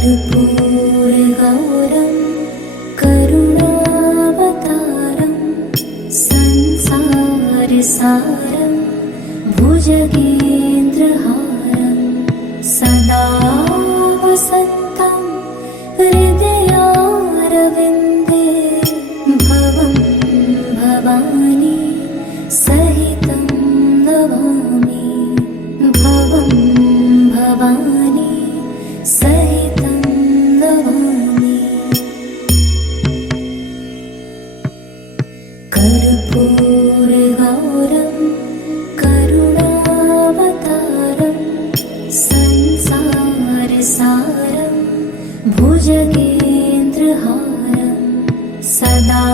कर्पूरगौरं करुणावतारं संसारसारं भुजगेन्द्रहारं सदा वसन्तं हृदयारविन्दे भवं भवानी सहितं नमामि भवं भवानी सहितं नमामि। कर्पूरगौरं करुणावतारं संसारसारं भुजगेन्द्रहारं सदा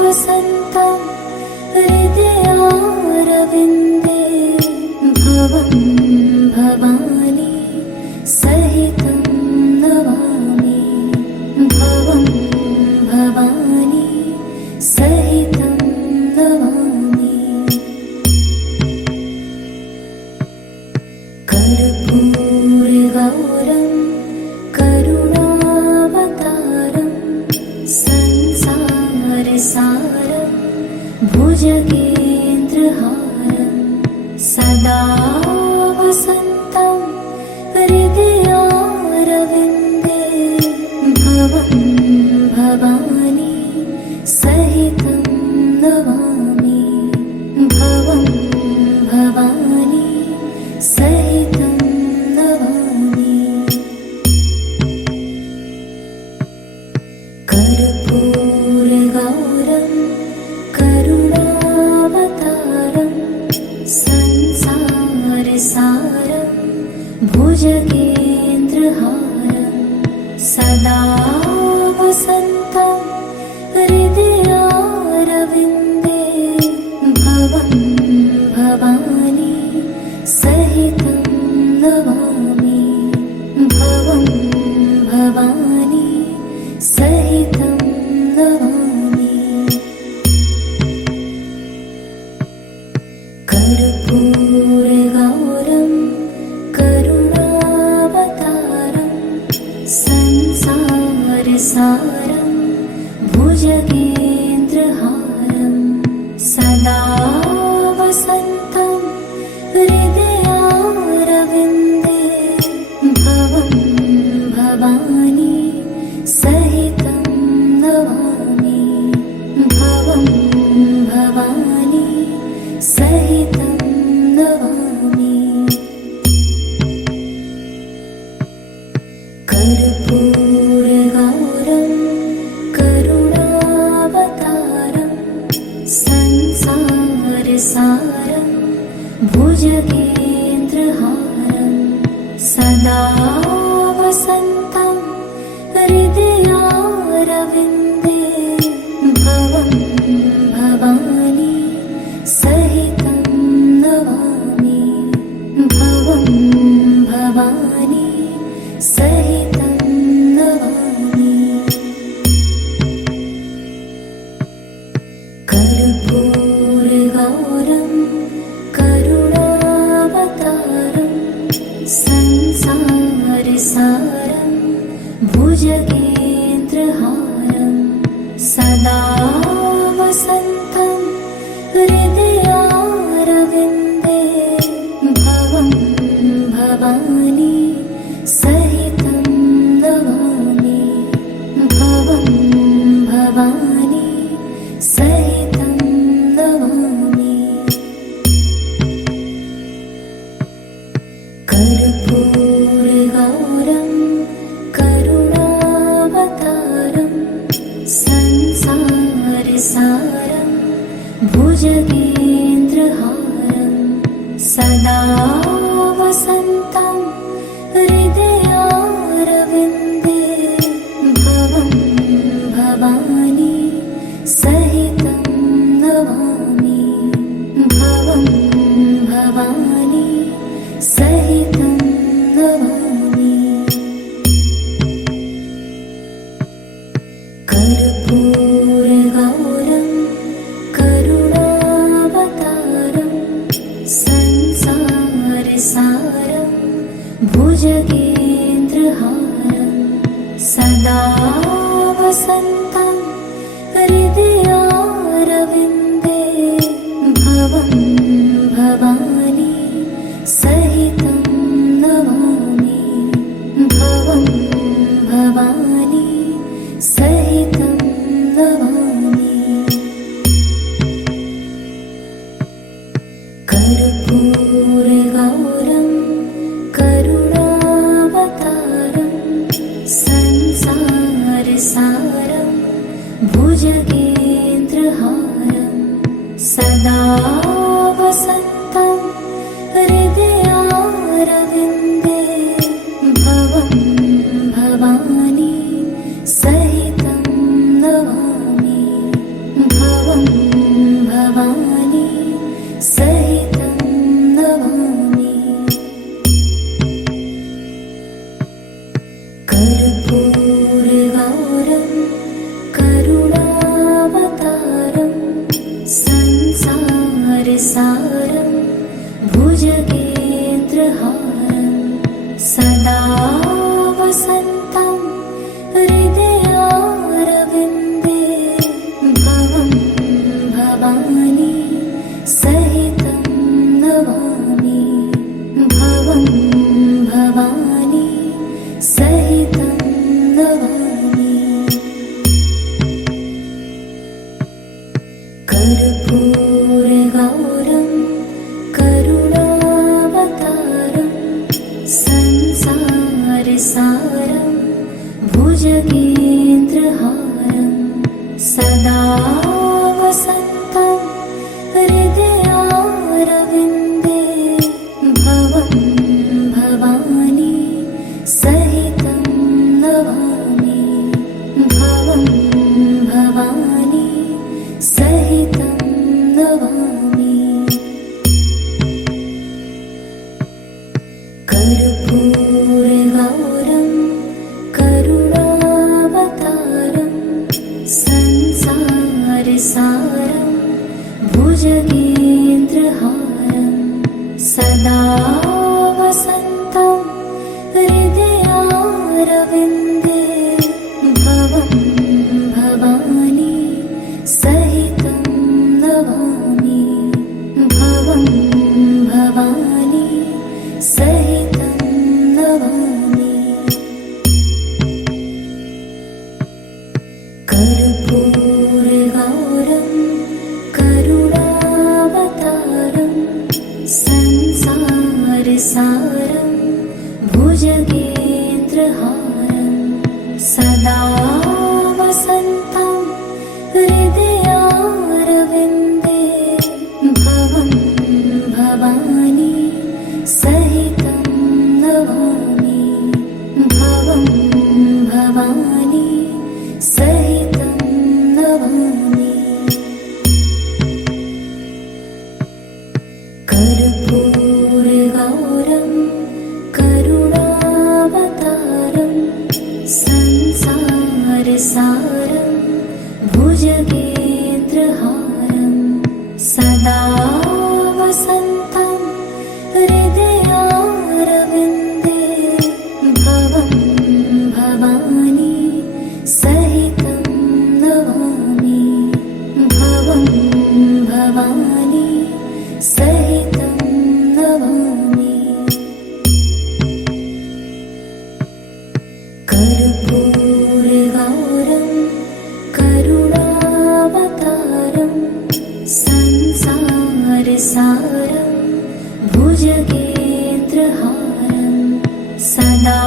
वसन्तं हृदयारविन्दे भवं भवानी सहितं नमामि भवं भवानी सहितं नमामि। कर्पूरगौरं करुणावतारं संसारसारं भुजगेन्द्रहारं सदा वसन्तं हृदयारविन्दे भवं भवानी सहितं नमामि भवं भवानी सहितं नमामि। कर्पूरगौरं करुणावतारं संसारसारं भुजगेन्द्रहारं सदा वसन्तं हृदयारविन्दे भवं भवानी सहितं नमामि भवं भवानी सहितं नमामि। कर्पूरगौरं करुणावतारं संसारसारं भुजगेन्द्रहारं सदा वसन्तं हृदयारविन्दे भवं भवानी सहितं नमामि भवं भवानी सहितं नमामि। कर्पूरगौरं करुणावतारं संसारसारं भुजगेन्द्रहारं सदा वसन्तं हृदयारविन्दे भवं भवानी सहितं नमामि भवं भवानी सहितं नमामि। कर्पूरगौरं करुणावतारं संसारसारं भुजगेन्द्रहारं सदा वसन्तं हृदयारविन्दे भवं भवानी सहितं नमामि भवं भवानी सहितं नमामि। कर्पूरगौरं करुणावतारं संसारसारं भुजगेन्द्रहारं सदा वसन्तं हृदयारविन्दे भवं भवानी सहितं नमामि भवं भवानी सहितं नमामि। कर्पूरगौरं करुणावतारं सदा वसन्तं हृदयारविन्दे भवं भवानी सहितं नमामि भवं भवानी सहितं नमामि कर्पूरगौरं करुणावतारं संसारसारं भुजगेन्द्रहारं सदा वसन्तं हृदयारविन्दे भवं भवानी सहितं नमामि भवं भवानी सहितं नमामि कर्पूरगौरं करुणावतारं संसारसारं भुजगेन्द्रहारं सदा वसन्तं हृदयारविन्दे भवं भवानी सहितं नमामि भवं भवानी सहितं नमामि कर्पूरगौरं करुणावतारं संसारसारं भुजगेन्द्रहारं सदा वसन्तं हृदयारविन्दे भवं भवानी सहितं नमामि भवं भवानी सहितं नमामि कर्पूरगौरं करुणावतारं संसारसारं भुजगेन्द्रहारं सदा वसन्तं हृदयारविन्दे भवं भवानी सहितं नमामि भवं भवानी सहितं नमामि कर्पूरगौरं करुणावतारं संसारसारं भुजगेन्द्रहारं सदा वसन्तं हृदयारविन्दे भवं भवानी सहितं नमामि भवं भवानी सहितं नमामि कर्पूरगौरं करुणावतारं संसारसारं भुजगेन्द्रहारं सदा वसन्तं हृदयारविन्दे भवं भवानी सहितं नमामि भवं भवानी सहितं नमामि कर्पूरगौरं करुणावतारं संसारसारं भुजगेन्द्रहारं सदा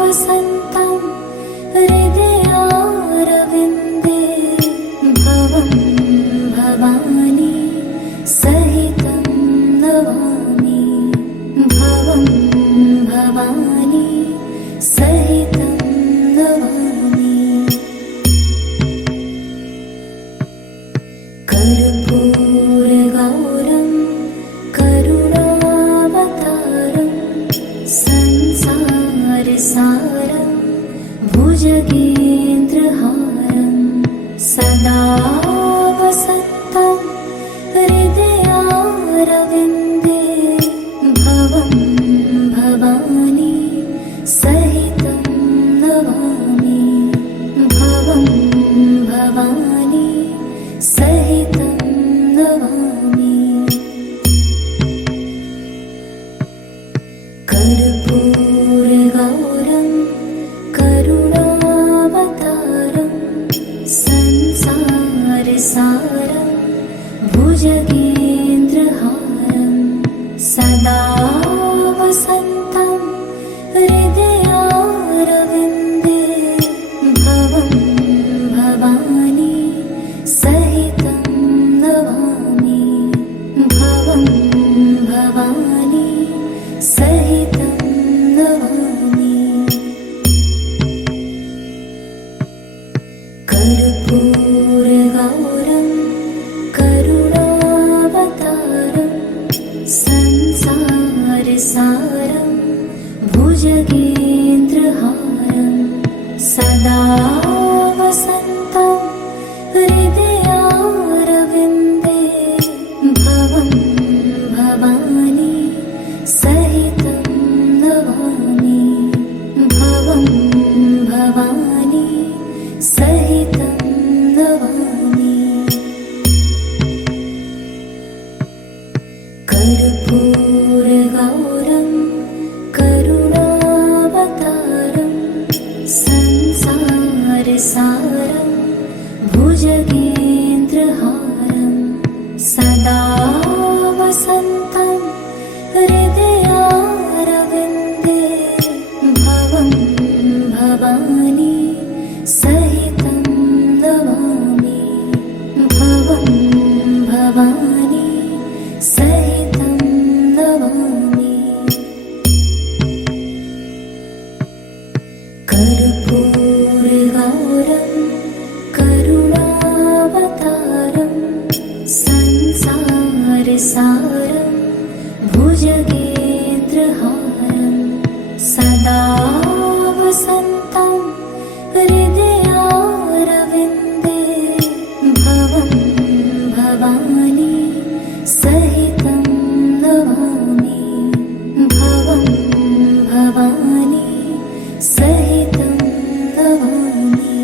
वसन्तं हृदयारविन्दे भवं भवानी सहितं नमामि भवं भवानी सहितं नमामि कर्पूरगौरं करुणावतारं संसारसारं भुजगेन्द्रहारं सदा वसन्तं हृदयारविन्दे भवं भवानी सहितं नमामि सारं भुजगेन्द्रहारं सदा वसन्तं हृदयारविन्दे भवं भवानी सहितं नमामि भवं भवानी सहितं नमामि कर्पूरगौरं करुणावतारं संसारसारं भुजगेन्द्रहारं सदा वसन्तं हृदयारविन्दे भवं भवानी सहितं नमामि भवं भवानी सहितं नमामि कर्पूरगौरं करुणावतारं संसारसारं भुजगेन्द्रहारं सदा वसन्तं हृदयारविन्दे भवं भवानी सहितं नमामि भवं भवानी सहितं नमामि कर्पूरगौरं करुणावतारं संसारसारं भुजगेन्द्रहारं सदा वसन्तं हृदयारविन्दे भवं भवानी सहितं नमामि भवं भवानी सहितं नमामि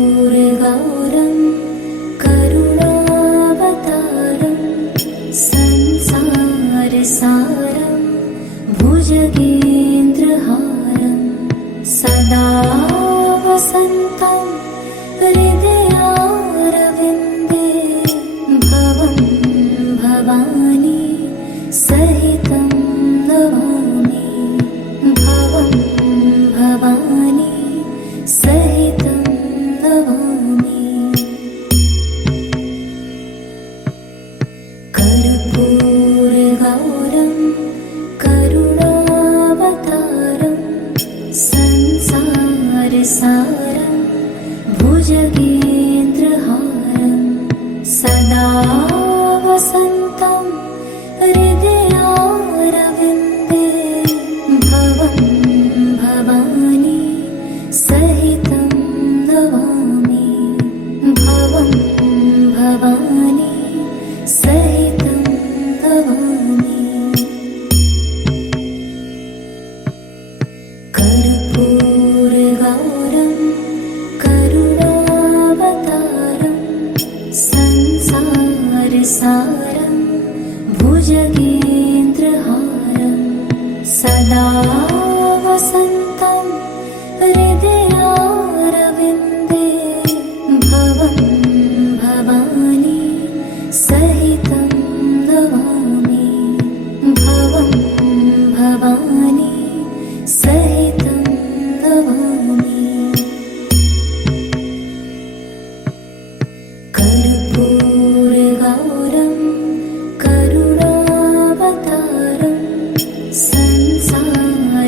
कर्पूरगौरं करुणावतारं संसारसारं भुजगेन्द्रहारं सदा वसन्तं हृदयारविन्दे भवं भवानी सहितं नमामि भवं भवानी सहितं नमामि कर्पूरगौरं करुणावतारं संसारसारं भुजगेन्द्रहारं सदा वसन्तं हृदयारविन्दे भवं भवानी सहितं नमामि भवं भवानी सहितं नमामि कर्पूरगौरं करुणावतारं संसारसारं भुजगेन्द्रहारं सदा वसन्तं हृदयारविन्दे भवं भवानी सहितं नमामि भवं भवानी सहितं नमामि कर्पूरगौरं करुणावतारं संसारसारं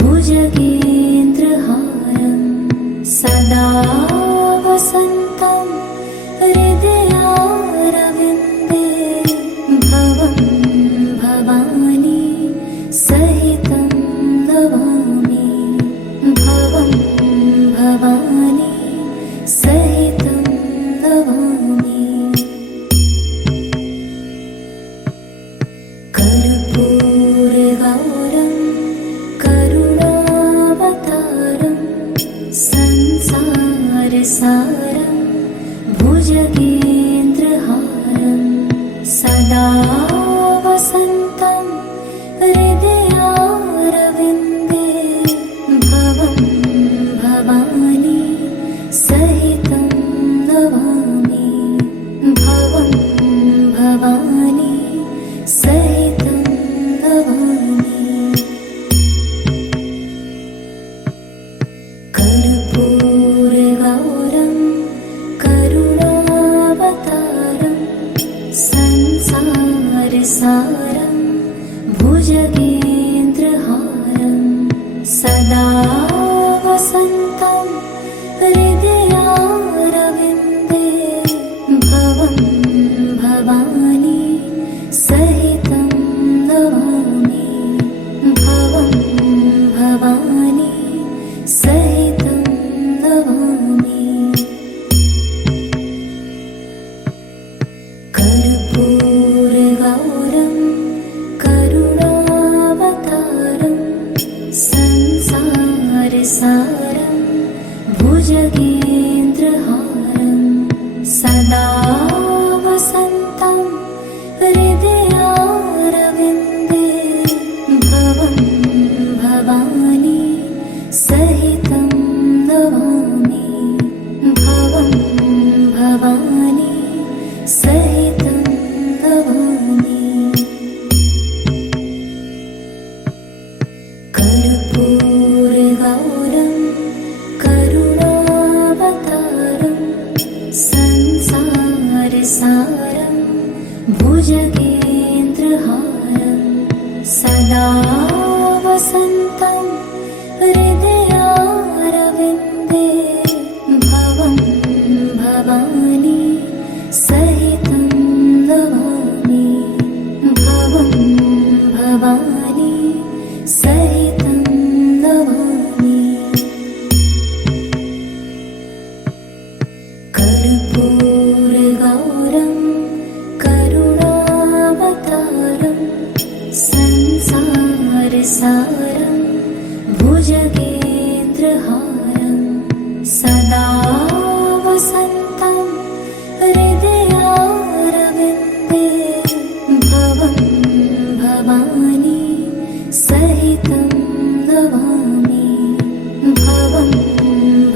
भुजगेन्द्रहारं सदा वसन्तं हृदयारविन्दे भवं भवानी सहितं नमामि भवं भवानी सहितं नमामि कर्पूरगौरं करुणावतारं संसारसारं भुजगेन्द्रहारं सदा वसन्तं हृदयारविन्दे भवं सारं भुजगेन्द्रहारं सदा वसन्तं हृदयारविन्दे भवं भवानी सहितं नमामि भवं भवानी सहितं नमामि कर्पूरगौरं करुणावतारं संसारसारं भुजगेन्द्रहारं सदा वसन्तं हृदयारविन्दे भवं भवानी सहितं नमामि भवं भवानी सहितं नमामि कर्पूरगौरं करुणावतारं संसारसारं भुजगेन्द्रहारं सदा वसन्तं हृदयारविन्दे भवं भवानी सहितं नमामि भवं भवानी सहितं नमामि कर्पूरगौरं करुणावतारं संसारसारं भुजगेन्द्रहारं सदा वसन्तं हृदयारविन्दे भवं भवानी सहितं नमामि भवं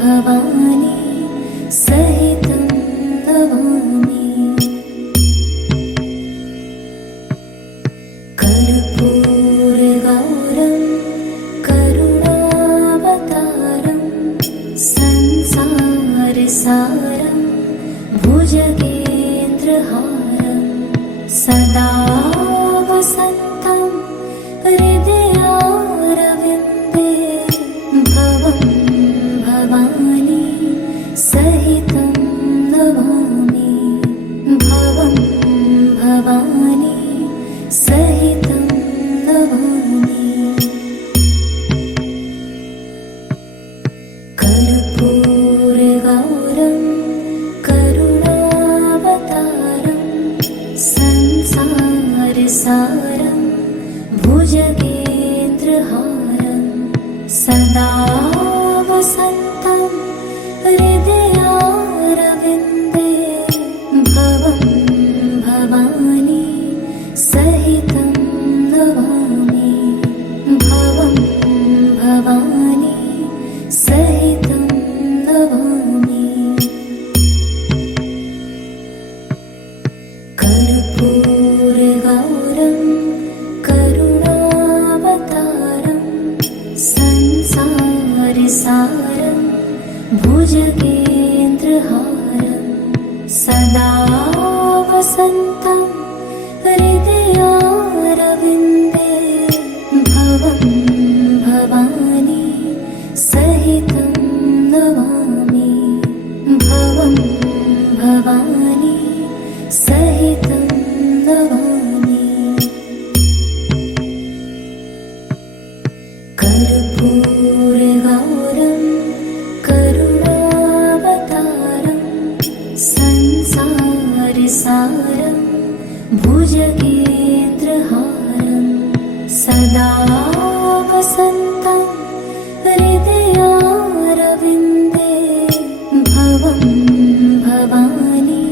भवानी सहितं नमामि कर्पूरगौरं करुणावतारं संसारसारं भुजगेन्द्रहारं सदा वसन्तं हृदयारविन्दे भवं भवानी सहितं नमामि भवं भवानी सहितं नमामि कर्पूरगौरं करुणावतारं संसारसारं भुजगेन्द्रहारं सदा वसन्तं हृदयारविन्दे भवं भवानी सहितं नमामि भवं भवानी सहितं नमामि कर्पूरगौरं करुणावतारं संसारसारं भुजगेन्द्रहारं सदा वसन्तं हृदयारविन्दे भवं भवानी सहितं नमामि भवं भवानी सहितं नमामि कर्पूरगौरं करुणावतारं संसारसारं भुजगेन्द्रहारं सदा वसन्तं हृदयारविन्दे भवं भवानी